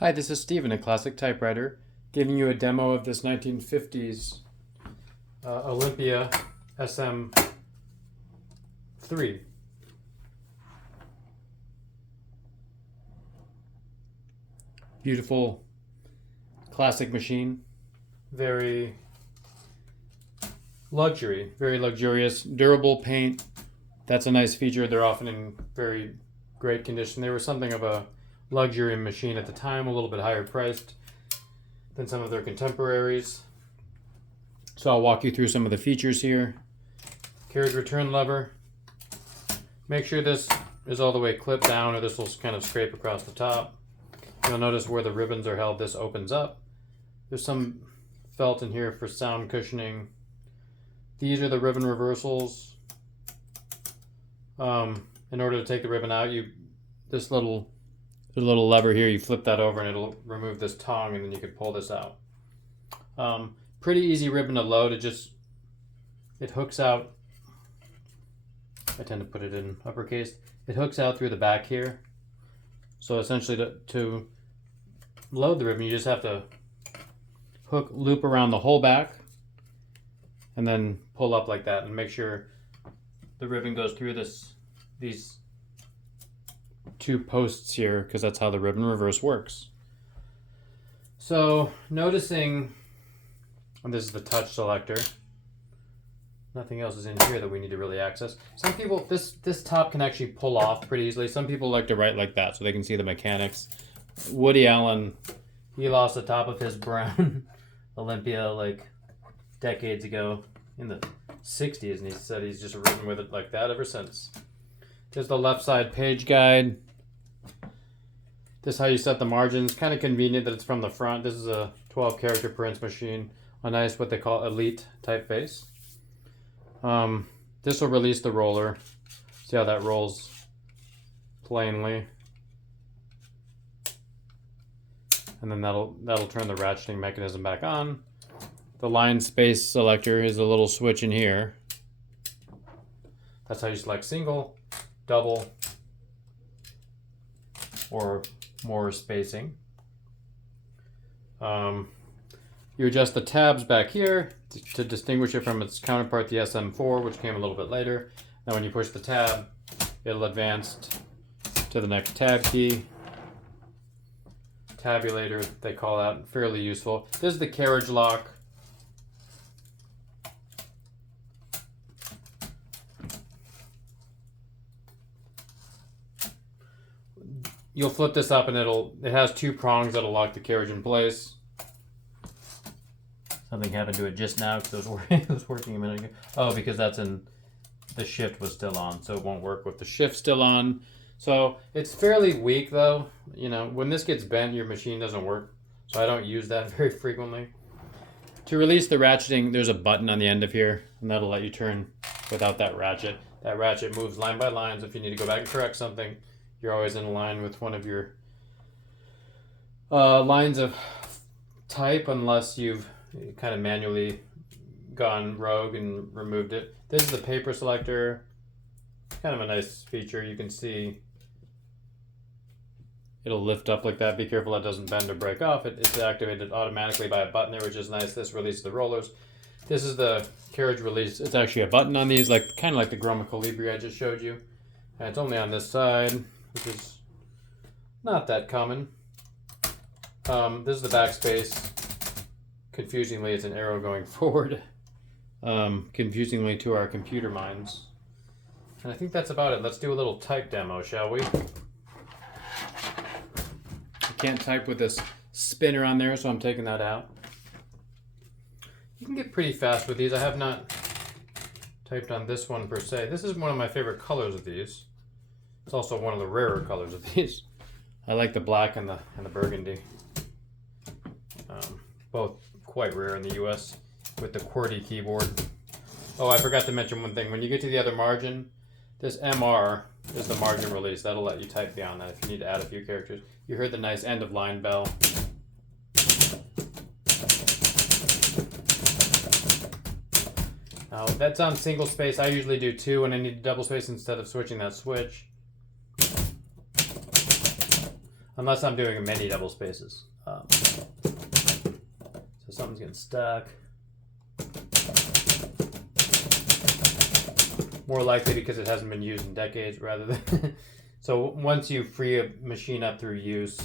Hi, this is Steven, a classic typewriter, giving you a demo of this 1950s Olympia sm3. Beautiful classic machine, very very luxurious, durable paint. That's a nice feature. They're often in very great condition. They were something of a luxury machine at the time, a little bit higher priced than some of their contemporaries. So I'll walk you through some of the features here. Carriage return lever. Make sure this is all the way clipped down or this will kind of scrape across the top. You'll notice where the ribbons are held, this opens up. There's some felt in here for sound cushioning. These are the ribbon reversals. In order to take the ribbon out, this little lever here, you flip that over and it'll remove this tongue, and then you can pull this out. Pretty easy ribbon to load. It hooks out. I tend to put it in uppercase. It hooks out through the back here. So essentially to load the ribbon, you just have to loop around the whole back and then pull up like that and make sure the ribbon goes through these two posts here, because that's how the ribbon reverse works. So noticing, and this is the touch selector, nothing else is in here that we need to really access. Some people, this top can actually pull off pretty easily. Some people like to write like that so they can see the mechanics. Woody Allen, he lost the top of his brown Olympia like decades ago in the 60s, and he said he's just written with it like that ever since. There's the left side page guide. This is how you set the margins. Kind of convenient that it's from the front. This is a 12 character prints machine. A nice, what they call elite typeface. This will release the roller. See how that rolls plainly. And then that'll turn the ratcheting mechanism back on. The line space selector is a little switch in here. That's how you select single, double, or more spacing. You adjust the tabs back here to distinguish it from its counterpart, the SM4, which came a little bit later. Now when you push the tab, it'll advance to the next tab key. Tabulator, they call that, fairly useful. This is the carriage lock. You'll flip this up and it has two prongs that'll lock the carriage in place. Something happened to it just now because it was working a minute ago. Oh, because the shift was still on, so it won't work with the shift still on. So it's fairly weak though. You know, when this gets bent, your machine doesn't work. So I don't use that very frequently. To release the ratcheting, there's a button on the end of here, and that'll let you turn without that ratchet. That ratchet moves line by line, so if you need to go back and correct something, you're always in line with one of your lines of type, unless you've kind of manually gone rogue and removed it. This is the paper selector. Kind of a nice feature. You can see it'll lift up like that. Be careful it doesn't bend or break off. It's activated automatically by a button there, which is nice. This releases the rollers. This is the carriage release. It's actually a button on these, kind of like the Groma Colibri I just showed you. And it's only on this side, which is not that common. This is the backspace. Confusingly, it's an arrow going forward. Confusingly to our computer minds. And I think that's about it. Let's do a little type demo, shall we? I can't type with this spinner on there, so I'm taking that out. You can get pretty fast with these. I have not typed on this one per se. This is one of my favorite colors of these. It's also one of the rarer colors of these. I like the black and the burgundy. Both quite rare in the US with the QWERTY keyboard. Oh, I forgot to mention one thing. When you get to the other margin, this MR is the margin release. That'll let you type beyond that if you need to add a few characters. You heard the nice end of line bell. Now that's on single space. I usually do two when I need double space instead of switching that switch. unless I'm doing many double spaces. So something's getting stuck. More likely because it hasn't been used in decades rather than... So once you free a machine up through use,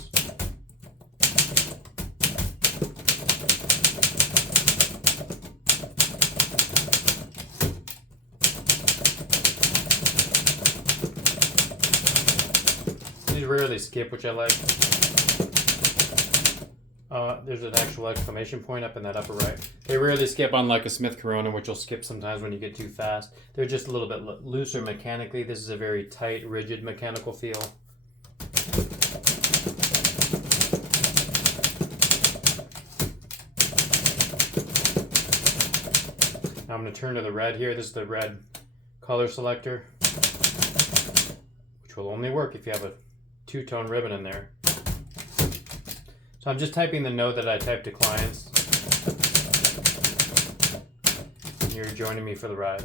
these rarely skip, which I like. There's an actual exclamation point up in that upper right. They rarely skip, unlike a Smith Corona, which will skip sometimes when you get too fast. They're just a little bit looser mechanically. This is a very tight, rigid mechanical feel. Now I'm going to turn to the red here. This is the red color selector, which will only work if you have a two-tone ribbon in there. So I'm just typing the note that I typed to clients. And you're joining me for the ride.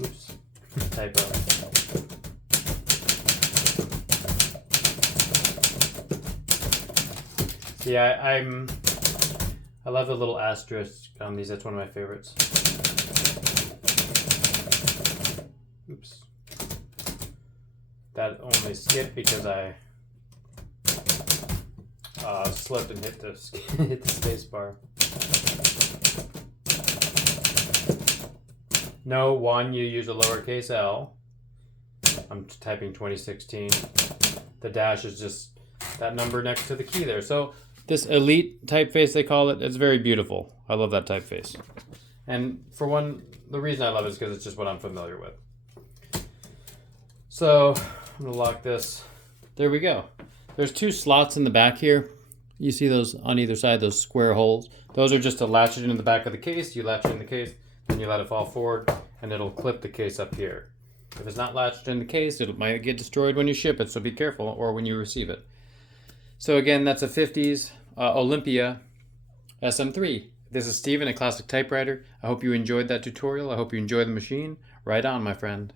Oops, typo. Yeah, I love the little asterisk on these. That's one of my favorites. Oops. That only skipped because I slipped and hit the space bar. No, one, you use a lowercase l. I'm typing 2016. The dash is just that number next to the key there. So this elite typeface, they call it, it's very beautiful. I love that typeface. And for one, the reason I love it is because it's just what I'm familiar with. So I'm gonna lock this. There we go. There's two slots in the back here. You see those on either side, those square holes. Those are just to latch it into the back of the case. You latch it in the case, then you let it fall forward, and it'll clip the case up here. If it's not latched in the case, it might get destroyed when you ship it, so be careful, or when you receive it. So again, that's a 50s Olympia sm3. This is Steven, a classic typewriter. I hope you enjoyed that tutorial. I hope you enjoy the machine. Right on, my friend.